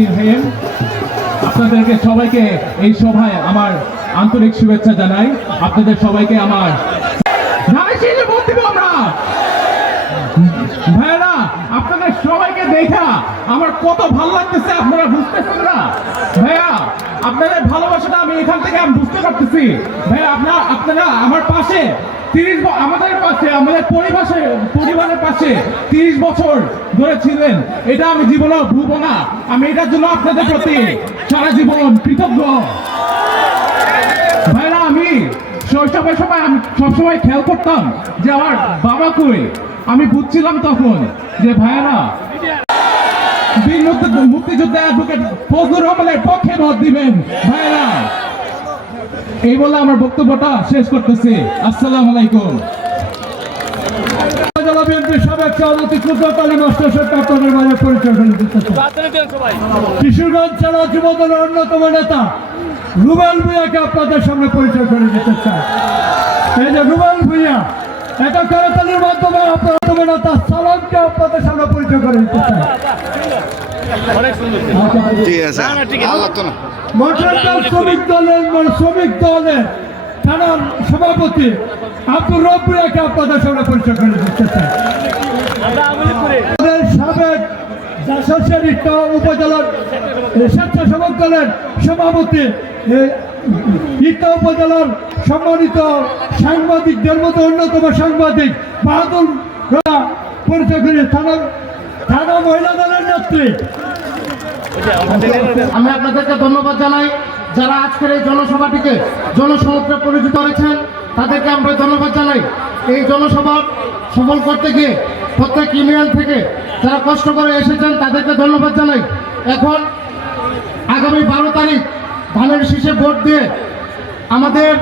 রহমানির রহিম। আপনাদেরকে সবাইকে এই সভায় আমার আন্তরিক শুভেচ্ছা জানাই। আপনাদের সবাইকে আমার ভাইরা, আপনাদের সবাইকে দেখা আমার কত ভালো লাগতেছে, আপনারা বুঝতেছেন না ভাইয়া? আপনাদের ভালোবাসাটা আমি এখান থেকে আমি বুঝতে পারতেছি ভাইয়া। আপনারা আমার পাশে আমাদের পাশে, আমাদের পরিবারের পাশে 30 বছর ধরে ছিলেন, এটা আমি জীবনেও ভুলবো না। আমি এটার জন্য আপনাদের প্রতি সারা জীবন কৃতজ্ঞ ভাইরা। আমি শৈশবের সময় আমি সবসময় খেয়াল করতাম যে আমার বাবা কই। আমি বুঝছিলাম তখন যে ভাইয়ারা বীর মুক্তিযোদ্ধা অ্যাডভোকেট ফজলুর রহমানের পক্ষে ভোট দিবেন ভাইয়ারা। এই বলে আমার বক্তব্যটা শেষ করতেছি। আসসালামু আলাইকুম। জেলা বিএনপির সাবেক সভাপতি কুদ্দুস মাস্টার সাহেব আপনাদের মাঝে পরিচয় করে দিতে চাই। কিশোরগঞ্জ জেলা যুব দলের অন্যতম নেতা রুবেল ভূঁইয়াকে আপনাদের সামনে পরিচয় করে দিতে চাই। এই যে রুবেল ভূঁইয়া, এটা করতালির মাধ্যমে আপনার নেতা সালামকে আপনাদের সামনে পরিচয় করে দিতে চাই। শ্রমিক দলের থানার সভাপতি আব্দুর রব ভূঁইয়াকে আপনাদের সামনে পরিচয় করে দিতে চাই। সাবেক যশোরী উপজেলার স্বেচ্ছাসেবক দলের সভাপতি, ইটা উপজেলার সম্মানিত সাংবাদিকদের মধ্যে অন্যতম সাংবাদিক বাহাদুর পরিচয় করে থানা মহিলা দলের নেত্রী। আমি আপনাদেরকে ধন্যবাদ জানাই যারা আজকের এই জনসভাটিকে জনসমুদ্রে পরিচিত করেছেন, তাদেরকে আমরা ধন্যবাদ জানাই। এই জনসভা সফল করতে গিয়ে প্রত্যেক ইউনিয়ন থেকে যারা কষ্ট করে এসেছেন তাদেরকে ধন্যবাদ জানাই। এখন আগামী 12 তারিখ ধানের শীষে ভোট দিয়ে আমাদের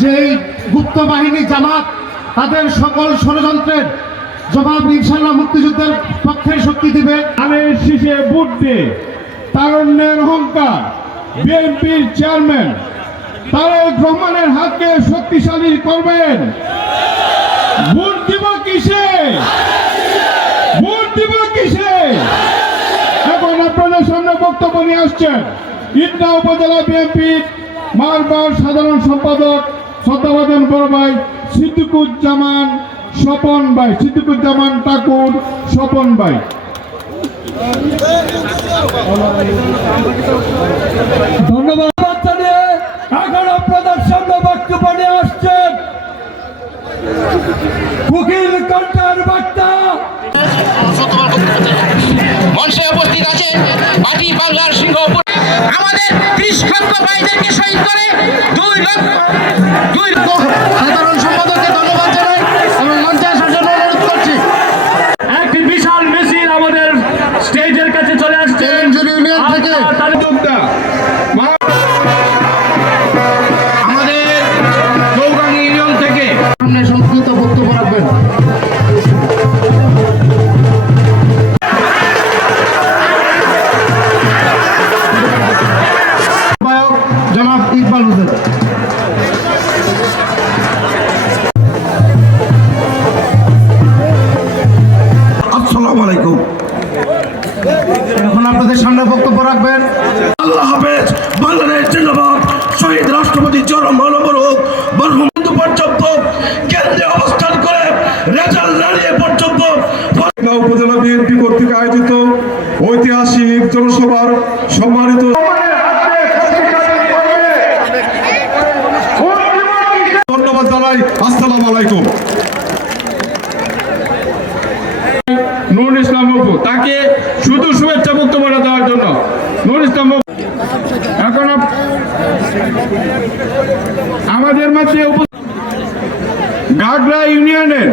যেই গুপ্ত বাহিনী জামাত, তাদের সকল ষড়যন্ত্রের জবাব ইনশাআল্লাহ মুক্তিযুদ্ধের পক্ষে শক্তি দিবে। ধানের শীষে ভোট দিয়ে তারুণ্যের অহংকার বিএনপির চেয়ারম্যান তারেক রহমানের হাতকে শক্তিশালী করবেন। ভোট দিব কিসে? ভোট দিব কিসে? এখন আপনাদের সামনে বক্তব্য নিয়ে আসছেন ইটনা উপজেলা বিএনপির মারবার সাধারণ সম্পাদক শ্রদ্ধাভাজন বড় ভাই সিদ্দিকুজ্জামান স্বপন ভাই, সিদ্দিকুজ্জামান ঠাকুর স্বপন ভাই। ধন্যবাদ জানিয়ে এখন আপনাদের সামনে বক্তব্য নিয়ে আসছেন উকিল কণ্ঠের বক্তা। মঞ্চে উপস্থিত আছেন পার্টি বাংলার সিংহ আমাদের 30 লক্ষ ভাইদেরকে শহীদ করে 2 লক্ষ সাধারণ সম্পাদককে ধন্যবাদ জানাই এবং মঞ্চে আসার জন্য অনুরোধ করছি। একটি বিশাল মিছিল আমাদের স্টেজের কাছে চলে আসছে ইউনিয়ন থেকে আমাদের চৌগাঙ্গি ইউনিয়ন থেকে সামনে সংক্ষিপ্ত বক্তব্য রাখবেন। জনাব ইকবাল হোসেন। আসসালামু আলাইকুম। এখন আপনাদের সামনে বক্তব্য রাখবেন আল্লাহ হাফেজ। বাংলাদেশ জিন্দাবাদ। শহীদ রাষ্ট্রপতি চরম মনোমরক মরহুম পর্যন্ত কেন্দ্রে অবস্থান করে রেজাল্ট দাঁড়িয়ে পর্যন্ত উপজেলা বিএনপি কর্তৃক আয়োজিত ঐতিহাসিক জনসভার সম্মানিত ধন্যবাদ জানাই। আসসালামু আলাইকুম। নুরুল ইসলাম বাবু, তাকে শুধু শুভেচ্ছা বক্তব্যটা দেওয়ার জন্য নুরুল ইসলাম বাবু এখন আমাদের মাঝে গাগরা ইউনিয়নের